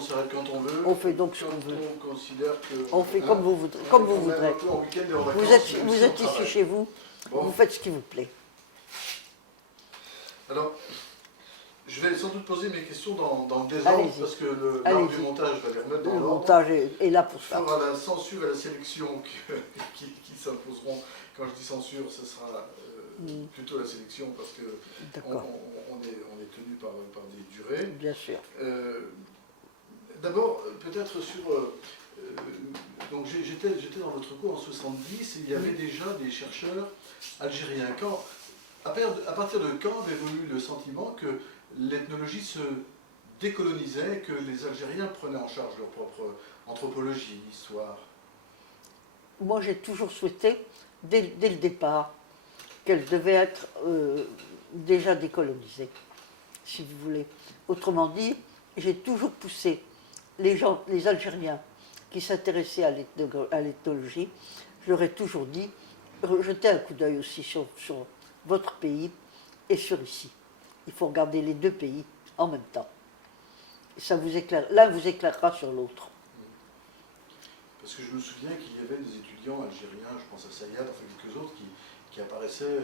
on s'arrête quand on veut. On fait donc ce qu'on Quand veut. on considère que... On fait comme vous voudrez. Comme vous voudrez. Un peu en week-end et en vacances, Vous êtes, même vous si on êtes ici travaille. chez vous, Bon. vous faites ce qui vous plaît. Alors, je vais sans doute poser mes questions dans le désordre, Allez-y. parce que l'art Allez-y. du montage va les remettre dans Le l'ordre. montage est là pour Il ça. fera la censure et la sélection qui s'imposeront. Quand je dis censure, ce sera plutôt la sélection, parce que D'accord, on est tenu par des durées. bien sûr. D'abord, peut-être sur... donc j'étais dans votre cours en 70, et il y avait déjà des chercheurs algériens. À partir de quand avez-vous eu le sentiment que l'ethnologie se décolonisait, que les Algériens prenaient en charge leur propre anthropologie, histoire? Moi, j'ai toujours souhaité, dès le départ, qu'elle devait être déjà décolonisée, si vous voulez. Autrement dit, j'ai toujours poussé les Algériens qui s'intéressaient à l'ethnologie, je leur ai toujours dit, jetez un coup d'œil aussi sur votre pays et sur ici. Il faut regarder les deux pays en même temps. Et ça vous éclaire, l'un vous éclairera sur l'autre. Parce que je me souviens qu'il y avait des étudiants algériens, je pense à Sayad, enfin quelques autres, qui apparaissaient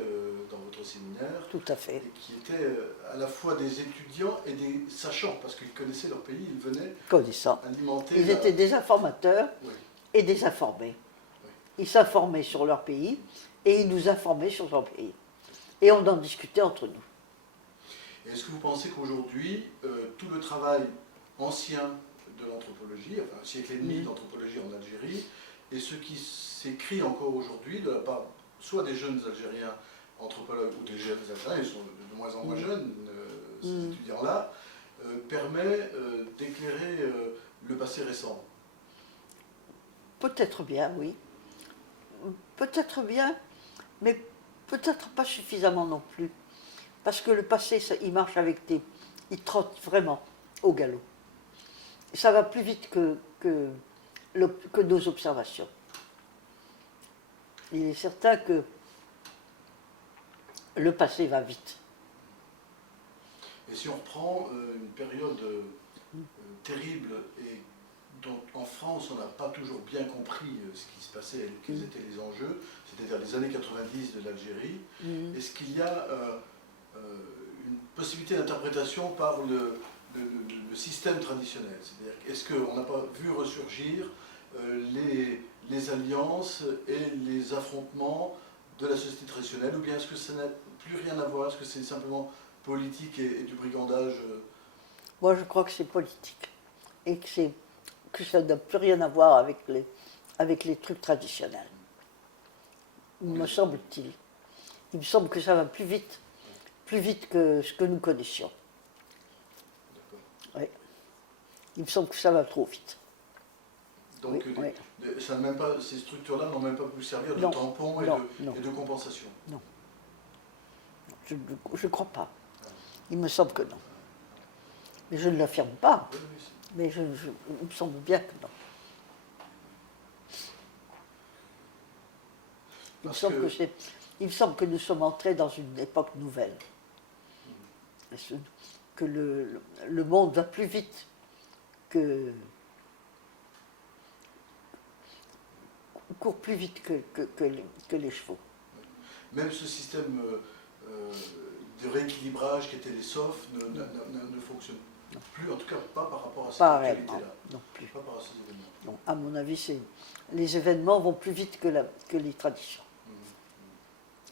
dans votre séminaire. Tout à fait. Et qui étaient à la fois des étudiants et des sachants, parce qu'ils connaissaient leur pays, ils venaient Connaissant. alimenter... Ils étaient des informateurs Oui. et des informés. Oui. Ils s'informaient sur leur pays et ils nous informaient sur leur pays. Et on en discutait entre nous. Et est-ce que vous pensez qu'aujourd'hui, tout le travail ancien de l'anthropologie, enfin un siècle et demi d'anthropologie en Algérie, et ce qui s'écrit encore aujourd'hui de la part soit des jeunes Algériens anthropologues ou des jeunes Algériens, ils sont de moins en moins jeunes, ces étudiants-là, permet d'éclairer le passé récent? Peut-être bien, oui. Peut-être bien, mais peut-être pas suffisamment non plus. Parce que le passé, il marche avec il trotte vraiment au galop. Ça va plus vite que nos observations. Il est certain que le passé va vite. Et si on reprend une période terrible et dont en France on n'a pas toujours bien compris ce qui se passait, quels étaient les enjeux, c'est-à-dire les années 90 de l'Algérie, est-ce qu'il y a une possibilité d'interprétation par le système traditionnel? C'est-à-dire, est-ce qu'on n'a pas vu ressurgir les alliances et les affrontements de la société traditionnelle, ou bien est-ce que ça n'a plus rien à voir, est-ce que c'est simplement politique et du brigandage? Moi, je crois que c'est politique et que ça n'a plus rien à voir avec les trucs traditionnels. Me semble-t-il. Il me semble que ça va plus vite que ce que nous connaissions. Oui. Il me semble que ça va trop vite. Donc, oui. Ces structures-là n'ont même pas pu servir de Non, tampon non. et de compensation. Non. Je ne crois pas. Il me semble que non. Mais je ne l'affirme pas. Oui, oui, Mais il me semble bien que non. Il me semble que nous sommes entrés dans une époque nouvelle. Que le monde va plus vite court plus vite que les chevaux. Même ce système de rééquilibrage qui était les SOF ne fonctionne plus, en tout cas pas par rapport à cette actualité-là. Non plus. Pas par rapport à ces événements. Non, à mon avis, les événements vont plus vite que les traditions.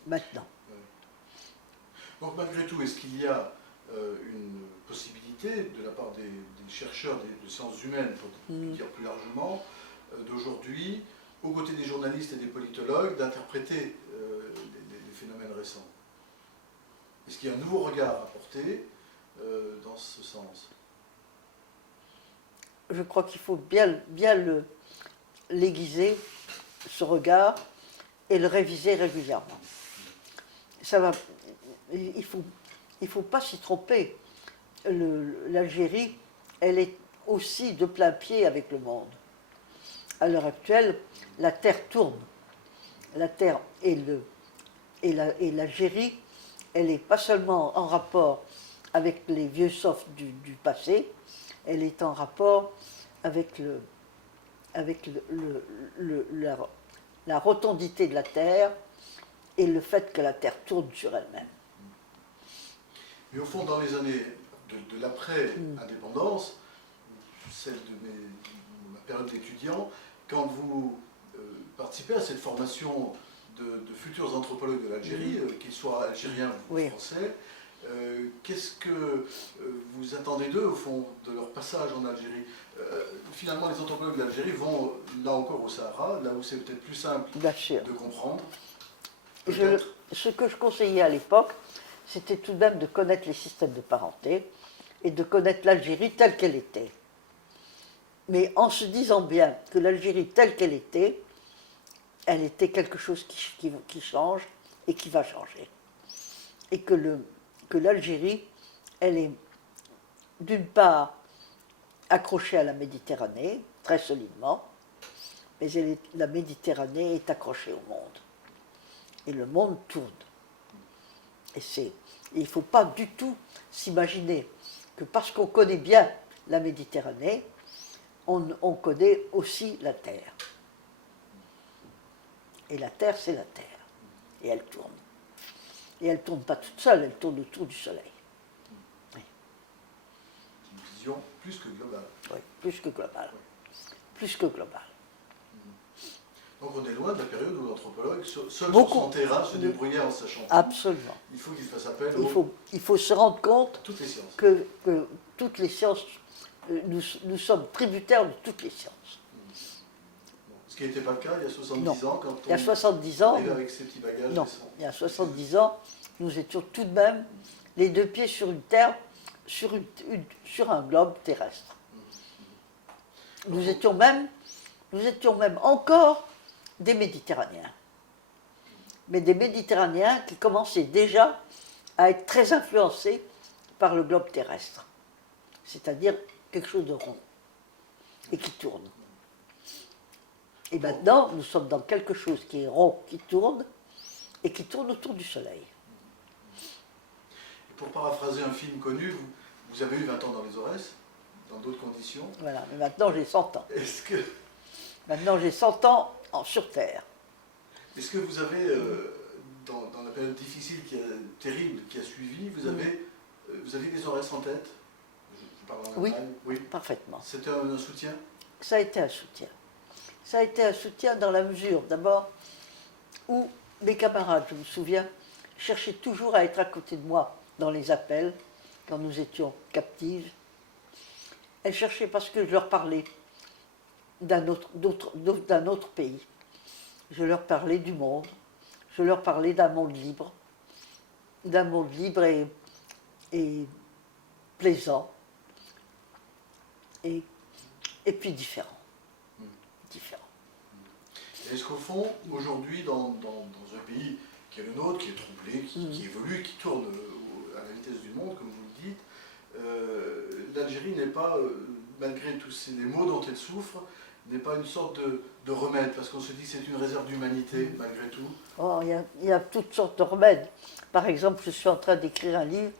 Maintenant. Donc malgré tout, est-ce qu'il y a une possibilité de la part des chercheurs de sciences humaines, pour dire plus largement, d'aujourd'hui, aux côtés des journalistes et des politologues, d'interpréter les phénomènes récents? Est-ce qu'il y a un nouveau regard à porter dans ce sens? Je crois qu'il faut bien l'aiguiser, ce regard, et le réviser régulièrement. Il faut pas s'y tromper. L'Algérie, elle est aussi de plein pied avec le monde. À l'heure actuelle, la Terre tourne. La Terre et l'Algérie, elle n'est pas seulement en rapport avec les vieux softs du passé, elle est en rapport avec, la rotondité de la Terre et le fait que la Terre tourne sur elle-même. Mais au fond, dans les années de l'après-indépendance, celle de ma période d'étudiant, quand vous participez à cette formation de futurs anthropologues de l'Algérie, qu'ils soient algériens ou français, qu'est-ce que vous attendez d'eux, au fond, de leur passage en Algérie? Finalement, les anthropologues d'Algérie vont, là encore, au Sahara, là où c'est peut-être plus simple de comprendre. Ce que je conseillais à l'époque, c'était tout de même de connaître les systèmes de parenté et de connaître l'Algérie telle qu'elle était. Mais en se disant bien que l'Algérie telle qu'elle était, elle était quelque chose qui change et qui va changer. Et que l'Algérie, elle est d'une part accrochée à la Méditerranée, très solidement, mais la Méditerranée est accrochée au monde. Et le monde tourne. Et il ne faut pas du tout s'imaginer que parce qu'on connaît bien la Méditerranée, on connaît aussi la Terre. Et la Terre, c'est la Terre. Et elle tourne. Et elle ne tourne pas toute seule, elle tourne autour du Soleil. Oui. Une vision plus que globale. Oui, plus que globale. Oui. Plus que globale. Donc on est loin de la période où l'anthropologue, seul sur son terrain, se débrouillait en sachant tout. Absolument. Il faut qu'il fasse appel il faut se rendre compte toutes les sciences. Que toutes les sciences, nous sommes tributaires de toutes les sciences. Ce qui n'était pas le cas il y a 70 ans, quand il y a 70 ans, arrive avec ses petits bagages. Non, il y a 70 ans, nous étions tout de même les deux pieds sur une terre, sur un globe terrestre. Nous étions même encore des Méditerranéens. Mais des Méditerranéens qui commençaient déjà à être très influencés par le globe terrestre. C'est-à-dire quelque chose de rond et qui tourne. Et maintenant, nous sommes dans quelque chose qui est rond, qui tourne, et qui tourne autour du Soleil. Et pour paraphraser un film connu, vous avez eu 20 ans dans les Aurès, dans d'autres conditions. Voilà, mais maintenant j'ai 100 ans. Est-ce que... Maintenant j'ai 100 ans sur Terre. Est-ce que vous avez, dans la période difficile, terrible qui a suivi, vous avez des Aurès en tête? Je parle en Allemagne. Oui, parfaitement. C'était un soutien? Ça a été un soutien. Ça a été un soutien dans la mesure, d'abord, où mes camarades, je me souviens, cherchaient toujours à être à côté de moi dans les appels, quand nous étions captives. Elles cherchaient parce que je leur parlais d'un autre pays. Je leur parlais du monde. Je leur parlais d'un monde libre et plaisant, et puis différent. Est-ce qu'au fond, aujourd'hui, dans un pays qui est le nôtre, qui est troublé, qui évolue, qui tourne à la vitesse du monde, comme vous le dites, l'Algérie n'est pas, malgré tous les maux dont elle souffre, n'est pas une sorte de remède, parce qu'on se dit que c'est une réserve d'humanité, malgré tout? Oh, il y a toutes sortes de remèdes. Par exemple, je suis en train d'écrire un livre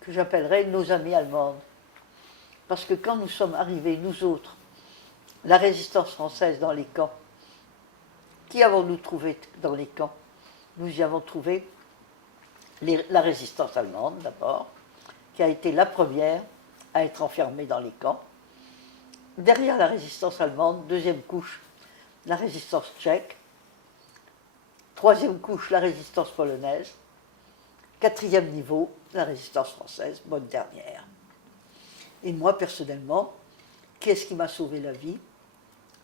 que j'appellerai « Nos amies allemandes ». Parce que quand nous sommes arrivés, nous autres, la résistance française dans les camps, qui avons-nous trouvé dans les camps? Nous y avons trouvé la résistance allemande, d'abord, qui a été la première à être enfermée dans les camps. Derrière la résistance allemande, deuxième couche, la résistance tchèque. Troisième couche, la résistance polonaise. Quatrième niveau, la résistance française, bonne dernière. Et moi, personnellement, qui est-ce qui m'a sauvé la vie?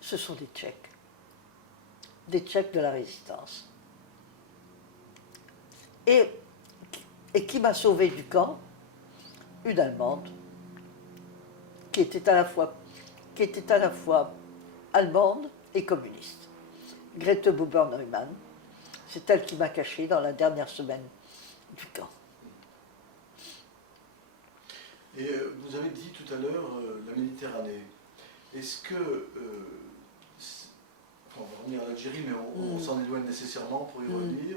Ce sont des Tchèques. Des Tchèques de la résistance. Et qui m'a sauvé du camp? Une Allemande, qui était à la fois allemande et communiste. Grete Buber-Neumann, c'est elle qui m'a caché dans la dernière semaine du camp. Et vous avez dit tout à l'heure la Méditerranée. Est-ce que, on va revenir à l'Algérie, mais on s'en éloigne nécessairement pour y revenir,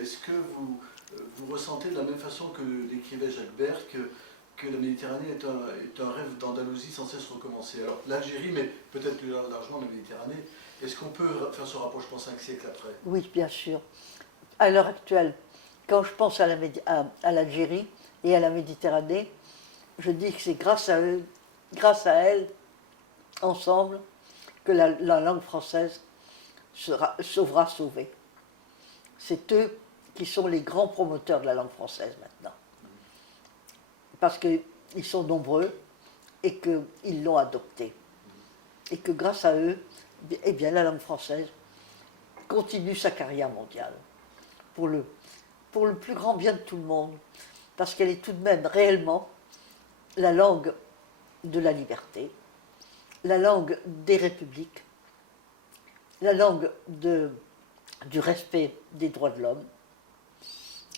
est-ce que vous ressentez de la même façon que l'écrivait Jacques Berck que la Méditerranée est un rêve d'Andalousie sans cesse recommencer. Alors l'Algérie, mais peut-être plus largement la Méditerranée, est-ce qu'on peut faire ce rapprochement 5 siècles après? Oui, bien sûr. À l'heure actuelle, quand je pense à l'Algérie et à la Méditerranée, je dis que c'est grâce à eux, grâce à elles, ensemble, que la langue française sauvera sauver. C'est eux qui sont les grands promoteurs de la langue française maintenant. Parce qu'ils sont nombreux et qu'ils l'ont adoptée. Et que grâce à eux, eh bien, la langue française continue sa carrière mondiale. Pour le plus grand bien de tout le monde. Parce qu'elle est tout de même réellement la langue de la liberté, la langue des républiques, la langue du respect des droits de l'homme,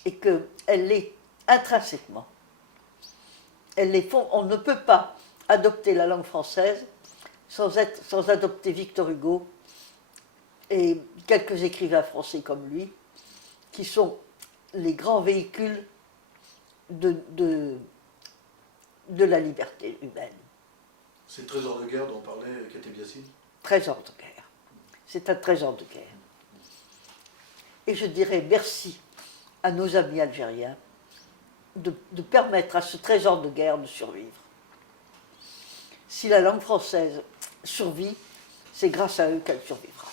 et qu'elle l'est intrinsèquement. On ne peut pas adopter la langue française sans adopter Victor Hugo et quelques écrivains français comme lui, qui sont les grands véhicules de la liberté humaine. C'est le trésor de guerre dont parlait Kateb Yassine? Trésor de guerre. C'est un trésor de guerre. Et je dirais merci à nos amis algériens de permettre à ce trésor de guerre de survivre. Si la langue française survit, c'est grâce à eux qu'elle survivra.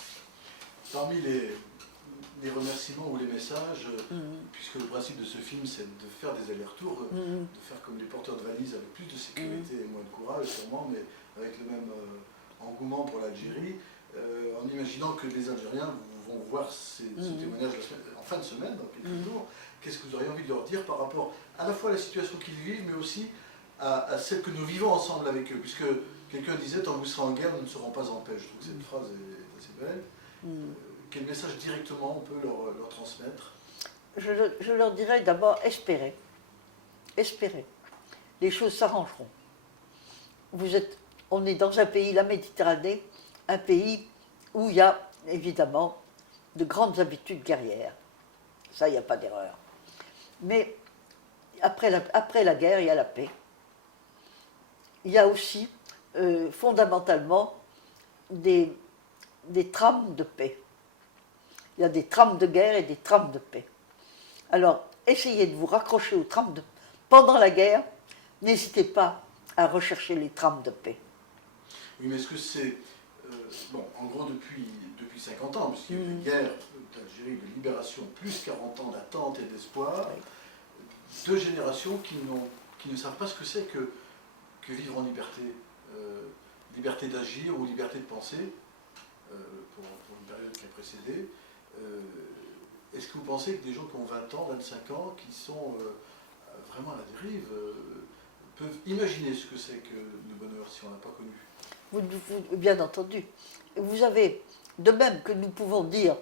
Parmi les remerciements ou les messages, puisque le principe de ce film c'est de faire des allers-retours, de faire comme les porteurs de valises avec plus de sécurité et moins de courage sûrement, mais avec le même engouement pour l'Algérie, en imaginant que les Algériens vont voir ce témoignage en fin de semaine, dans quelques jours, qu'est-ce que vous auriez envie de leur dire par rapport à la fois à la situation qu'ils vivent, mais aussi à celle que nous vivons ensemble avec eux, puisque quelqu'un disait « Tant que vous serez en guerre, nous ne serons pas en paix ». Je trouve que cette phrase est assez belle. Quel message directement on peut leur transmettre? Je leur dirais d'abord espérer. Espérer. Les choses s'arrangeront. On est dans un pays, la Méditerranée, un pays où il y a évidemment de grandes habitudes guerrières. Ça, il n'y a pas d'erreur. Mais après la guerre, il y a la paix. Il y a aussi fondamentalement des trames de paix. Il y a des trames de guerre et des trames de paix. Alors, essayez de vous raccrocher aux trames de paix. Pendant la guerre, n'hésitez pas à rechercher les trames de paix. Oui, mais est-ce que c'est... bon, en gros, depuis 50 ans, puisqu'il y a eu des guerres d'Algérie de libération, plus 40 ans d'attente et d'espoir, deux générations qui ne savent pas ce que c'est que vivre en liberté. Liberté d'agir ou liberté de penser, pour une période qui a précédé. Est-ce que vous pensez que des gens qui ont 20 ans, 25 ans, qui sont vraiment à la dérive, peuvent imaginer ce que c'est que le bonheur si on n'a pas connu? Bien entendu. Vous avez, de même que nous pouvons dire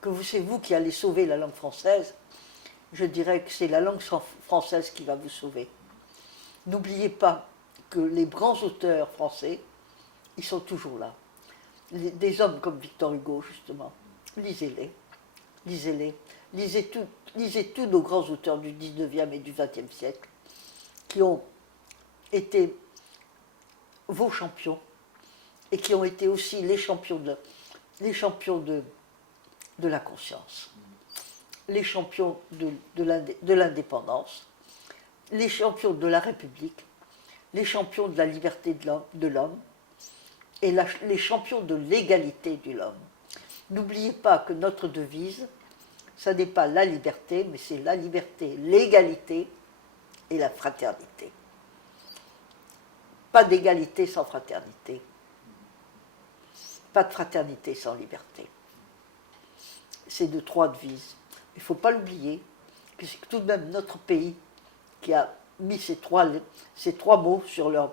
que c'est vous qui allez sauver la langue française, je dirais que c'est la langue française qui va vous sauver. N'oubliez pas que les grands auteurs français, ils sont toujours là. Des hommes comme Victor Hugo, justement. Lisez-les. Lisez-les. Lisez tous nos grands auteurs du 19e et du 20e siècle qui ont été vos champions et qui ont été aussi les champions de la conscience, les champions de l'indépendance, les champions de la République, les champions de la liberté de l'homme et les champions de l'égalité de l'homme. N'oubliez pas que notre devise, ça n'est pas la liberté, mais c'est la liberté, l'égalité et la fraternité. Pas d'égalité sans fraternité. Pas de fraternité sans liberté. C'est de trois devises. Il ne faut pas l'oublier, que c'est tout de même notre pays qui a mis ces trois mots sur la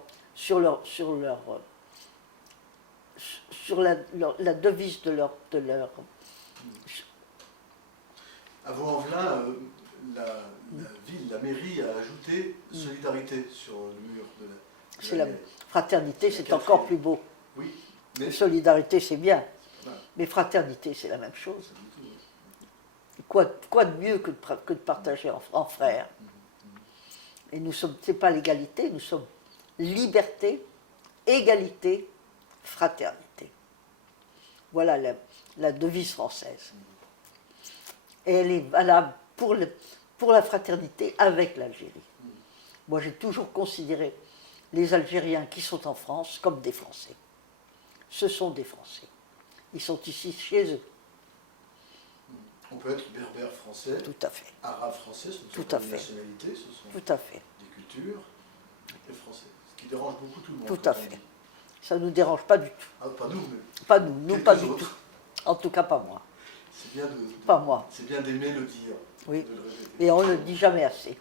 devise de leur. À Vaux-en-Velin, la mairie a ajouté solidarité sur le mur de la fraternité, c'est encore plus beau. Oui, mais... Solidarité, c'est bien, Voilà. mais fraternité, c'est la même chose. Quoi de mieux que de partager en frères? Et nous sommes, c'est pas l'égalité, nous sommes liberté, égalité, fraternité. Voilà la devise française. Et elle est valable pour la fraternité avec l'Algérie. Moi, j'ai toujours considéré les Algériens qui sont en France comme des Français. Ce sont des Français. Ils sont ici chez eux. On peut être berbère français, Tout à fait. arabe français, ce ne sont Tout pas à des fait. nationalités, ce sont Tout à fait. des cultures, et français. Ce qui dérange beaucoup tout le monde. Tout quand à on fait. dit. Ça ne nous dérange pas du tout. Ah, pas nous, mais Pas nous, nous quelques pas du autres. tout. En tout cas, pas moi. C'est bien Pas moi. C'est bien d'aimer le dire, Oui. de le répéter. Et on ne le dit jamais assez. Ouais.